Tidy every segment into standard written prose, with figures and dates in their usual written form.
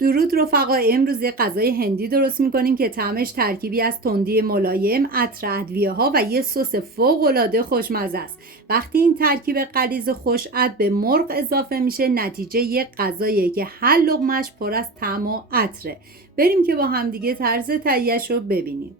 درود رفقا، امروز یه غذای هندی درست میکنیم که طعمش ترکیبی از تندی ملایم، عطر ادویه‌ها و یه سس فوق‌العاده خوشمزه است. وقتی این ترکیب غلیظ خوش‌عطر به مرغ اضافه میشه، نتیجه یه غذاییه که هر لقمه‌اش پر از طعم و عطره. بریم که با همدیگه طرز تهیه‌اش رو ببینیم.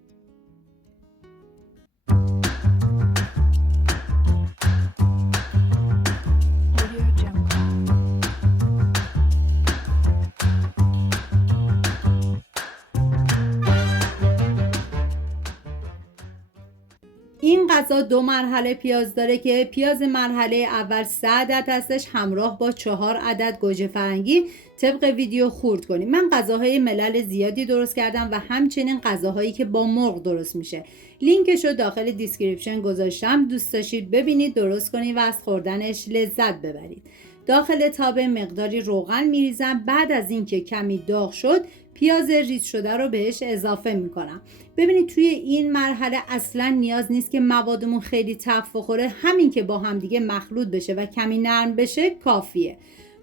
این غذا 2 مرحله پیاز داره که پیاز مرحله اول 3 عدد هستش همراه با 4 عدد گوجه فرنگی. طبق ویدیو خورد کنیم. من غذاهای ملل زیادی درست کردم و همچنین غذاهایی که با مرغ درست میشه. لینکش رو داخل دیسکریپشن گذاشتم. دوست داشتید ببینید، درست کنید و از خوردنش لذت ببرید. داخل تابه مقداری روغن میریزم. بعد از اینکه کمی داغ شد، پیاز ریز شده رو بهش اضافه میکنم. ببینید توی این مرحله اصلا نیاز نیست که موادمون خیلی تف بخوره، همین که با هم دیگه مخلوط بشه و کمی نرم بشه کافیه.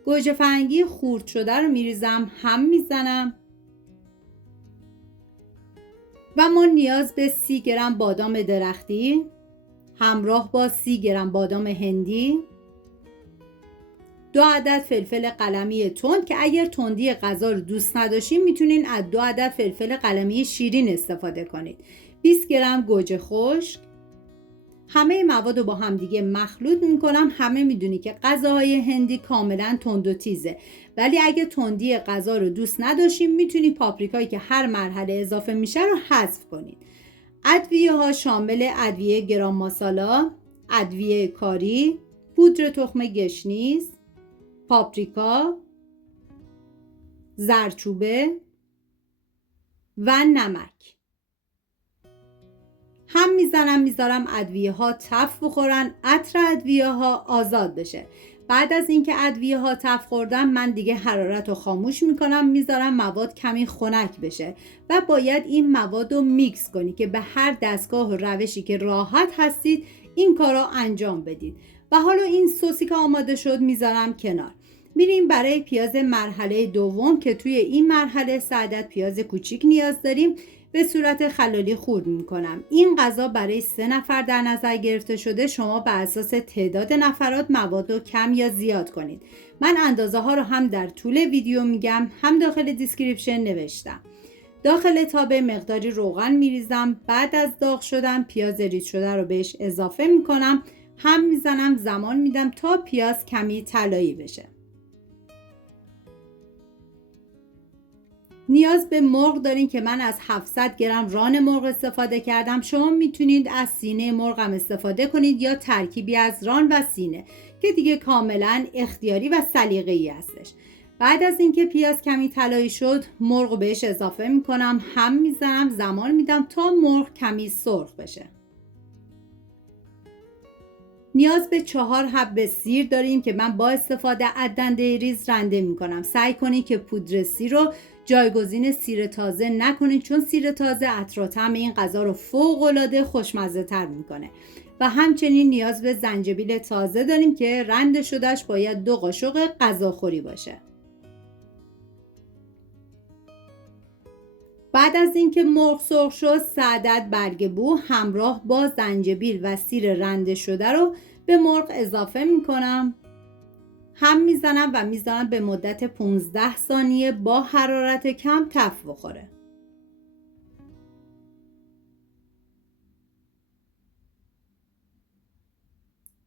گوجه فرنگی خورد شده رو میریزم، هم میزنم و ما نیاز به 30 گرم بادام درختی همراه با 30 گرم بادام هندی، 2 عدد فلفل قلمی تند که اگر تندی غذا رو دوست نداشتین میتونین از 2 عدد فلفل قلمی شیرین استفاده کنید، 20 گرم گوجه خشک. همه مواد رو با هم دیگه مخلوط میکنم. همه میدونی که غذاهای هندی کاملا تند و تیزه، ولی اگه تندی غذا رو دوست نداشتین میتونید پاپریکایی که هر مرحله اضافه میشه رو حذف کنید. ادویه ها شامل ادویه گرام ماسالا، ادویه کاری، پودر تخم گشنیز، پاپریکا، زردچوبه و نمک. هم میذارم ادویه ها تف بخورن، عطر ادویه ها آزاد بشه. بعد از اینکه ادویه ها تف خوردن، من دیگه حرارت رو خاموش میکنم، میذارم مواد کمی خنک بشه و باید این مواد رو میکس کنی که به هر دستگاه و روشی که راحت هستید این کار رو انجام بدید. و حالا این سوسی که آماده شد میذارم کنار. میریم برای پیاز مرحله دوم که توی این مرحله 3 عدد پیاز کوچیک نیاز داریم. به صورت خلالی خورد میکنم. این غذا برای 3 نفر در نظر گرفته شده. شما بر اساس تعداد نفرات مواد رو کم یا زیاد کنید. من اندازه ها رو هم در طول ویدیو میگم، هم داخل دیسکریپشن نوشتم. داخل تابه مقداری روغن میریزم. بعد از داغ شدن پیاز ریز شده رو بهش اضافه میکنم، هم میزنم، زمان میدم تا پیاز کمی طلایی بشه. نیاز به مرغ دارین که من از 700 گرم ران مرغ استفاده کردم. شما میتونید از سینه مرغ هم استفاده کنید یا ترکیبی از ران و سینه که دیگه کاملا اختیاری و سلیقه‌ای هستش. بعد از اینکه پیاز کمی طلایی شد، مرغ بهش اضافه میکنم، هم میزنم، زمان میدم تا مرغ کمی سرخ بشه. نیاز به 4 حب سیر داریم که من با استفاده از دنده ریز رنده میکنم. سعی کنید که پودر سیر رو جایگزین سیر تازه نکنید، چون سیر تازه عطر و طعم این غذا رو فوق العاده خوشمزه تر میکنه. و همچنین نیاز به زنجبیل تازه داریم که رنده شدهش باید 2 قاشق غذاخوری باشه. بعد از اینکه مرغ سرخ شد، 3 عدد برگ بو همراه با زنجبیل و سیر رنده شده رو به مرغ اضافه میکنم، هم میزنم و میذارم به مدت 15 ثانیه با حرارت کم تف بخوره.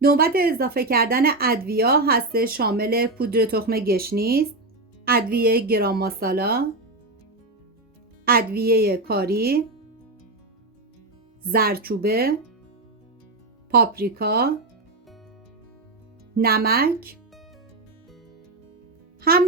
نوبت اضافه کردن ادویه هست، شامل پودر تخم گشنیز، ادویه گرام ماسالا، ادویه کاری، زردچوبه، پاپریکا، نمک. هم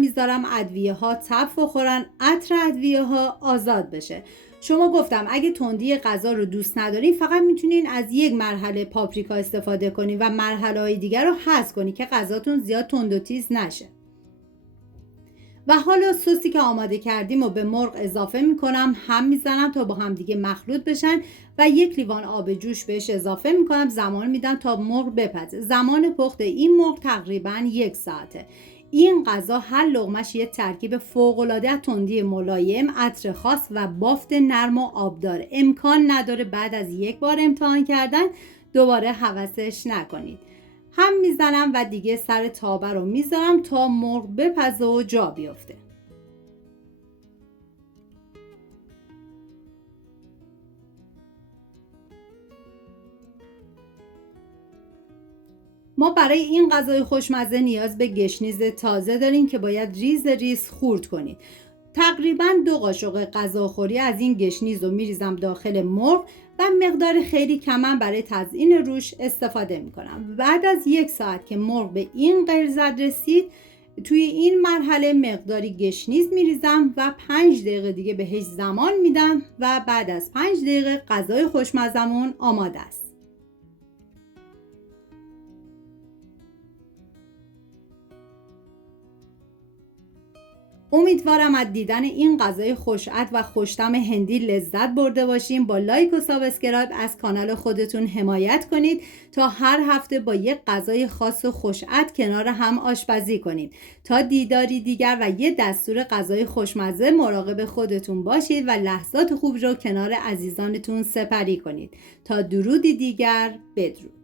میذارم ادویه ها تف بخورن، عطر ادویه ها آزاد بشه. شما گفتم اگه تندی غذا رو دوست ندارین فقط میتونین از یک مرحله پاپریکا استفاده کنین و مرحله های دیگر رو حذف کنین که غذاتون زیاد تند و تیز نشه. و حالا سوسی که آماده کردیم و به مرغ اضافه میکنم، هم میزنم تا با هم دیگه مخلوط بشن و 1 لیوان آب جوش بهش اضافه میکنم، زمان میدم تا مرغ بپزه. زمان پخت این مرغ تقریبا 1 ساعته. این غذا هر لقمش یه ترکیب فوق‌العاده تندی ملایم، عطر خاص و بافت نرم و آبدار. امکان نداره بعد از یک بار امتحان کردن دوباره هوسش نکنید. هم میزنم و دیگه سر تابه رو میذارم تا مرغ بپزه و جا بیفته. ما برای این غذای خوشمزه نیاز به گشنیز تازه داریم که باید ریز ریز خورد کنید. تقریباً 2 قاشق غذاخوری از این گشنیز رو میریزم داخل مرغ و مقدار خیلی کمم برای تزیین روش استفاده میکنم. بعد از 1 ساعت که مرغ به این غلظت رسید، توی این مرحله مقداری گشنیز میریزم و 5 دقیقه دیگه بهش زمان میدم و بعد از 5 دقیقه غذای خوشمزمون آماده است. امیدوارم از دیدن این غذای خوش‌عطر و خوش‌طعم هندی لذت برده باشیم. با لایک و سابسکرایب از کانال خودتون حمایت کنید تا هر هفته با یک غذای خاص و خوش‌عطر کنار هم آشپزی کنیم. تا دیداری دیگر و یه دستور غذای خوشمزه مراقب خودتون باشید و لحظات خوب رو کنار عزیزانتون سپری کنید. تا درودی دیگر، بدرود.